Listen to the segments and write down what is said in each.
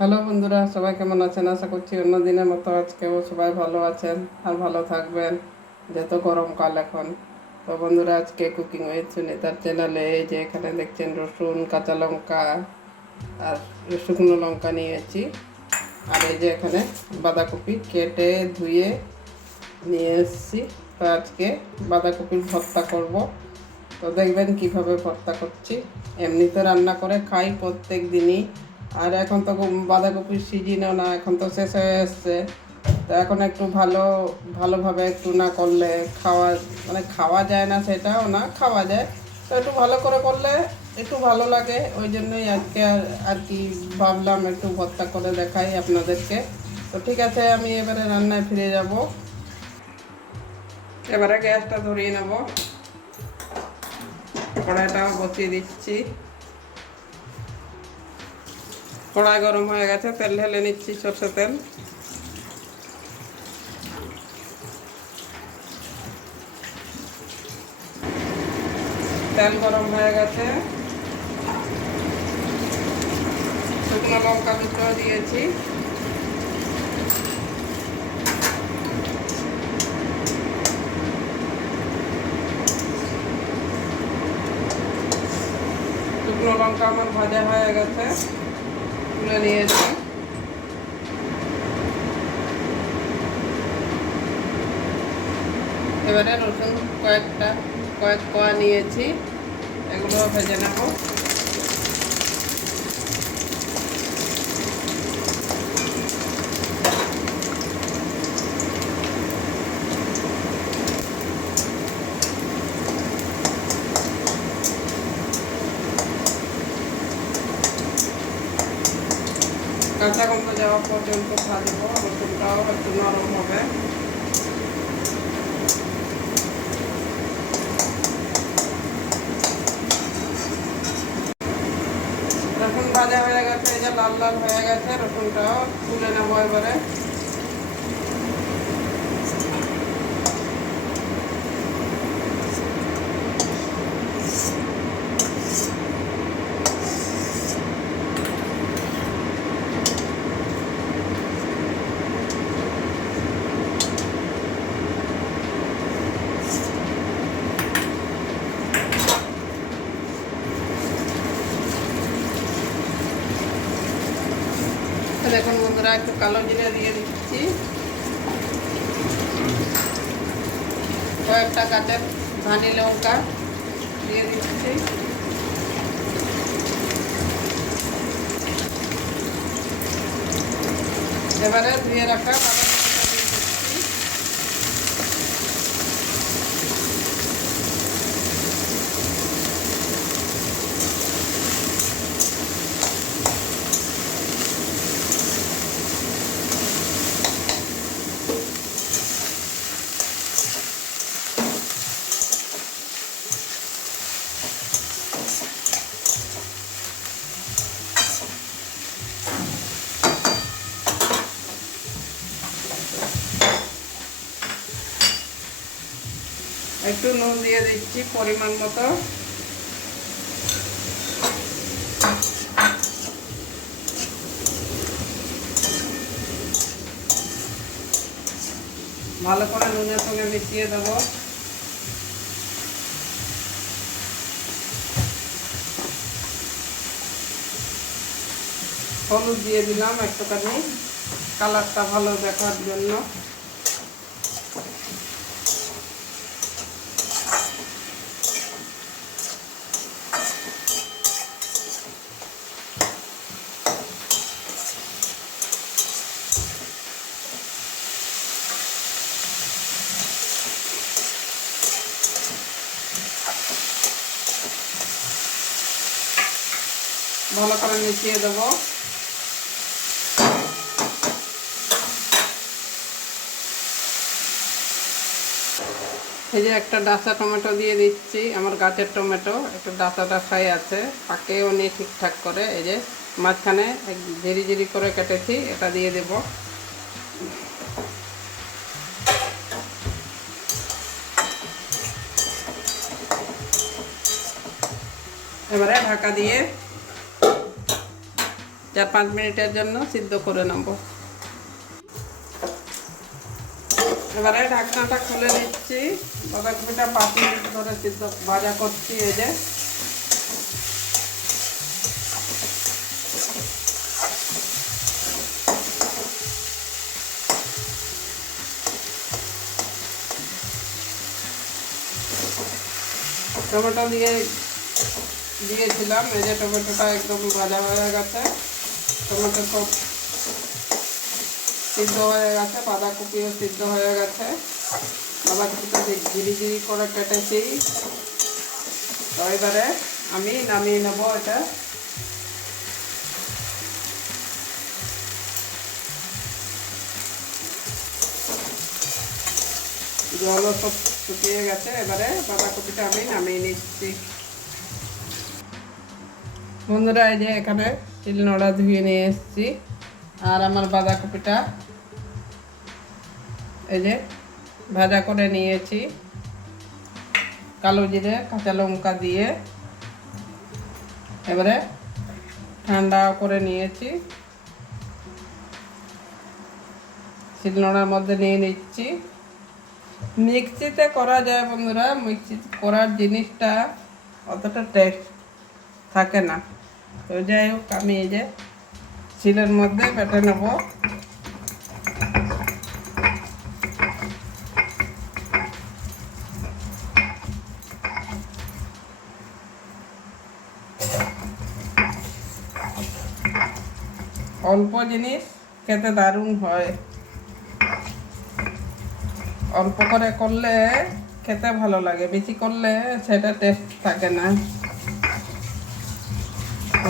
Hello বন্ধুরা, সবাই কেমন আছেন? আশা করছি অন্য দিনের মতো আজকেও সবাই ভালো আছেন আর ভালো থাকবেন। যত গরমকাল এখন। তো বন্ধুরা, আজকে কুকিং উইথ সুনিতার চ্যানেলে এই যে এখানে দেখছেন রসুন, কাঁচা লঙ্কা আর শুকনো লঙ্কা নিয়েছি। আর এই যে এখানে বাঁধাকপি কেটে ধুয়ে নিয়ে এসেছি তো আজকে বাঁধাকপির ভর্তা করব। তো দেখবেন কীভাবে ভর্তা করছি। এমনি তো রান্না করে খাই প্রত্যেক দিনই। আর এখন তো বাঁধাকপির সিজনও না, এখন তো শেষ হয়ে এসছে। তো এখন একটু ভালো, ভালোভাবে একটু না করলে খাওয়া মানে খাওয়া যায় না সেটাও না, খাওয়া যায়। তো একটু ভালো করে করলে একটু ভালো লাগে, ওই জন্যই আজকে আর আর কি ভাবলাম একটু ভর্তা করে দেখাই আপনাদেরকে। তো ঠিক আছে, আমি এবারে রান্নায় ফিরে যাব। এবারে গ্যাসটা ধরিয়ে নেব। কড়াইটাও বসিয়ে দিচ্ছি। কড়াই গরম হয়ে গেছে, তেল ঢেলে নিচ্ছি সর্ষে তেল। তেল গরম হয়ে গেছে। শুকনো লঙ্কা দুটো দিয়েছি। শুকনো লঙ্কা আমার ভাজা হয়ে গেছে। তুলে নিয়েছি এবারে রসুন কয়েকটা কয়েক কয়া নিয়েছি। এগুলো ভেজে নেব। কাঁচা গন্ধ যাওয়া পর্যন্ত ভাজবো রসুনটাও একটু নরম হবে রসুন ভাজা হয়ে গেছে, এই যে লাল লাল হয়ে গেছে, রসুনটাও তুলে নেব এবারে। দেখুন বন্ধুরা, একটু কালো জিরে দিয়ে দিচ্ছি। কয়েকটা কাঁচা ধানি লঙ্কা দিয়ে দিচ্ছি। এবারে ধুয়ে রাখা বাঁধাকপিটা দিয়ে দিচ্ছি একটু নুন দিয়ে দিচ্ছি পরিমাণ মতো। ভালো করে নুনের সঙ্গে মিশিয়ে দেবো। হলুদ দিয়ে দিলাম একটুখানি। কালারটা ভালো দেখার জন্য। ভালো করে মিশিয়ে দেবো। এই যে একটা ডাসা টমেটো দিয়ে দিচ্ছি, আমার গাছের টমেটো, একটু ডাসা ডাসাই আছে, পাকেও নিয়ে ঠিকঠাক করে, এই যে মাঝখানে ঝিরি ঝিরি করে কেটেছি, এটা দিয়ে দেব। এবারে ঢাকা দিয়ে চার পাঁচ মিনিটের জন্য সিদ্ধ করে নেব। এবারে ঢাকনাটা খুলে নিচ্ছি। বাঁধাকপিটা পাঁচ মিনিট ধরে সিদ্ধ, ভাজা করছি এই যে। টমেটো দিয়ে দিয়েছিলাম, এই যে টমেটোটা একদম ভাজা হয়ে গেছে। টমেটো সব সিদ্ধ হয়ে গেছে, বাঁধাকপিও সিদ্ধ হয়ে গেছে। বাঁধাকপিটা ঝিরি ঝিরি করে কেটেছি। তো এবারে আমি নামিয়ে নেব এটা। জলও সব শুকিয়ে গেছে, এবারে বাঁধাকপিটা আমি নামিয়ে নিচ্ছি। বন্ধুরা, এই যে এখানে চিলনোড়া ধুয়ে নিয়ে এসেছি। আর আমার বাঁধাকপিটা এই যে ভাজা করে নিয়েছি। কালো জিরে, কাঁচা লঙ্কা দিয়ে এবারে ঠান্ডা করে নিয়েছি। শিলনোড়ার মধ্যে নিয়ে নিচ্ছি। মিক্সিতে করা যায় বন্ধুরা মিক্সি করার জিনিসটা অতটা টেস্ট থাকে না। তো যাই হোক আমি এই যে শিলের মধ্যে বেটে নেব। অল্প জিনিস খেতে দারুণ হয়। অল্প করে করলে খেতে ভালো লাগে, বেশি করলে সেটা টেস্ট থাকে না।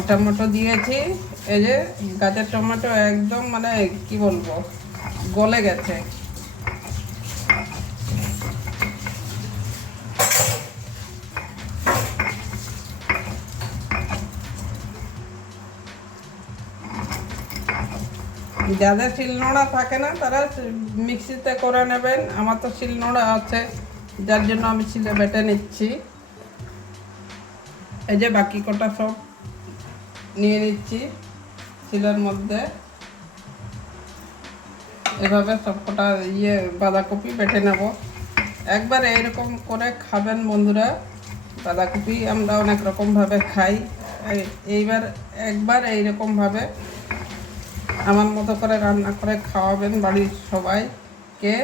টমেটো দিয়েছি। এই যে গাছের টমেটো একদম মানে কি বলব, গলে গেছে। যাদের শিলনোড়া থাকে না, তারা মিক্সিতে করে নেবেন। আমার তো শিলনোড়া আছে, যার জন্য আমি শিলে বেটে নিচ্ছি। এই যে বাকি কটা সব। নিয়ে নিচ্ছি শিলের মধ্যে। এভাবে সবকটা ইয়ে বাঁধাকপি বেটে নেব। একবার এইরকম করে খাবেন বন্ধুরা। বাঁধাকপি আমরা অনেক রকমভাবে খাই। এইবার একবার এইরকমভাবে আমার মতো করে রান্না করে খাওয়াবেন বাড়ির সবাইকে।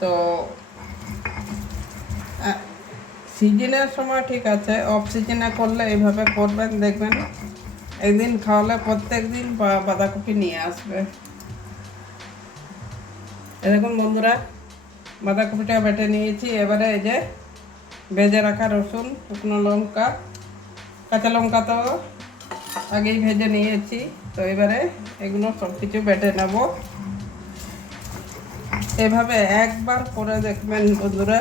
তো সিজনের সময় ঠিক আছে অফ সিজনে করলে এইভাবে করবেন, দেখবেন। একদিন খাওয়ালে প্রত্যেক দিন বাঁধাকপি নিয়ে আসবে। এরকম বন্ধুরা, বাঁধাকপিটা বেটে নিয়েছি। এবারে এই যে ভেজে রাখা রসুন, শুকনো লঙ্কা, কাঁচা লঙ্কা তো আগেই ভেজে নিয়েছি। তো এবারে এগুলো সব কিছু বেটে নেব। এভাবে একবার করে দেখবেন বন্ধুরা।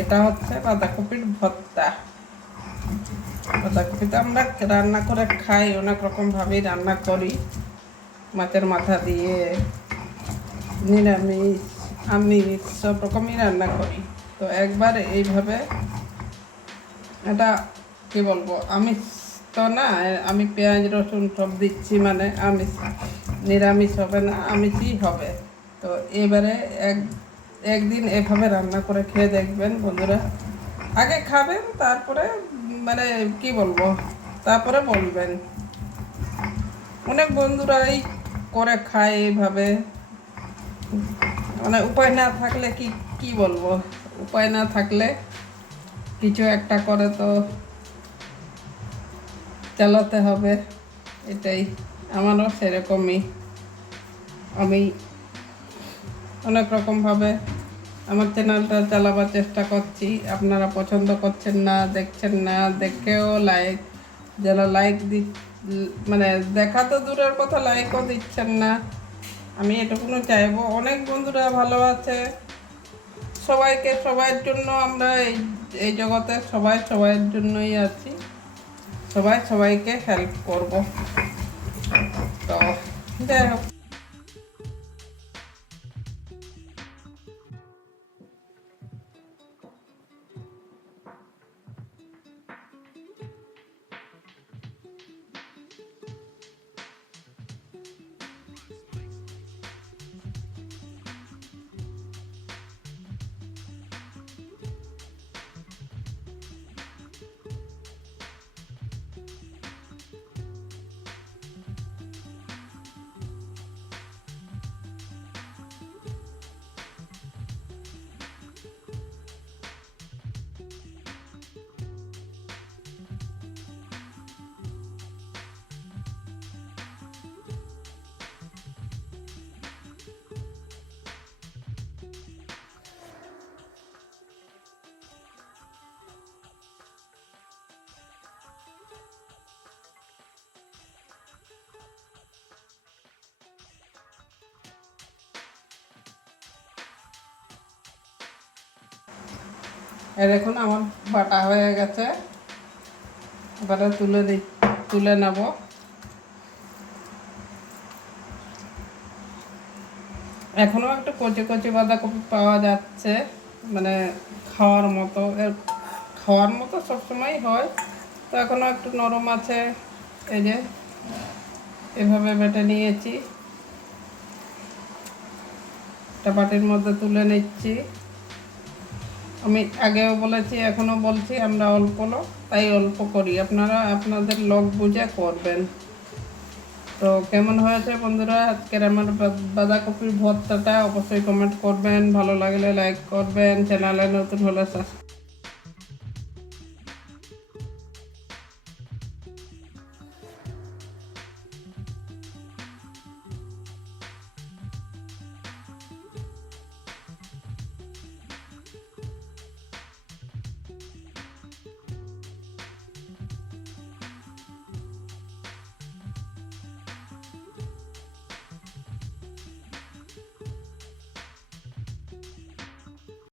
এটা হচ্ছে বাঁধাকপির ভর্তা। বাঁধাকপি তো আমরা রান্না করে খাই, অনেক রকম ভাবেই রান্না করি। মাছের মাথা দিয়ে, নিরামিষ, আমিষ, সব রকমই রান্না করি। তো একবার এইভাবে এটা কি বলব, আমিষ তো না, আমি পেঁয়াজ, রসুন সব দিচ্ছি মানে আমিষ। নিরামিষ হবে না, আমিষই হবে। তো এবারে এক একদিন এভাবে রান্না করে খেয়ে দেখবেন বন্ধুরা। আগে খাবেন, তারপরে মানে কি বলব, তারপরে বলবেন। অনেক বন্ধুরাই করে খায় এইভাবে। মানে উপায় না থাকলে কি কি বলব? উপায় না থাকলে কিছু একটা করে তো চালাতে হবে, এটাই। আমারও সেরকমই। আমি অনেক রকমভাবে আমার চ্যানেলটা চালাবার চেষ্টা করছি। আপনারা পছন্দ করছেন না, দেখছেন না, দেখেও লাইক যারা লাইক দি মানে দেখা তো দূরের কথা লাইকও দিচ্ছেন না। আমি এটুকুনো চাইব, অনেক বন্ধুরা ভালো আছে। সবাইকে সবার জন্য আমরা এই এই জগতে সবাই সবার জন্যই আছি। সবাই সবাইকে হেল্প করব। তো যাই হোক। দেখুন, আমার বাটা হয়ে গেছে। এবারে তুলে দি, তুলে নেব। এখনও একটু কচি কচি বাঁধাকপি পাওয়া যাচ্ছে মানে খাওয়ার মতো। খাওয়ার মতো সবসময় হয়। তো এখনও একটু নরম আছে। এই যে, এভাবে বেটে নিয়েছি। একটা বাটির মধ্যে তুলে নিচ্ছি। আমি আগেও বলেছি, এখনও বলছি, আমরা অল্প লোক, তাই অল্প করি। আপনারা আপনাদের লোক বুঝে করবেন। তো কেমন হয়েছে বন্ধুরা? আজকের আমার বাঁধাকপির ভর্তাটা অবশ্যই কমেন্ট করবেন। ভালো লাগলে লাইক করবেন। চ্যানেলে নতুন হলে সাবস্ক্রাইব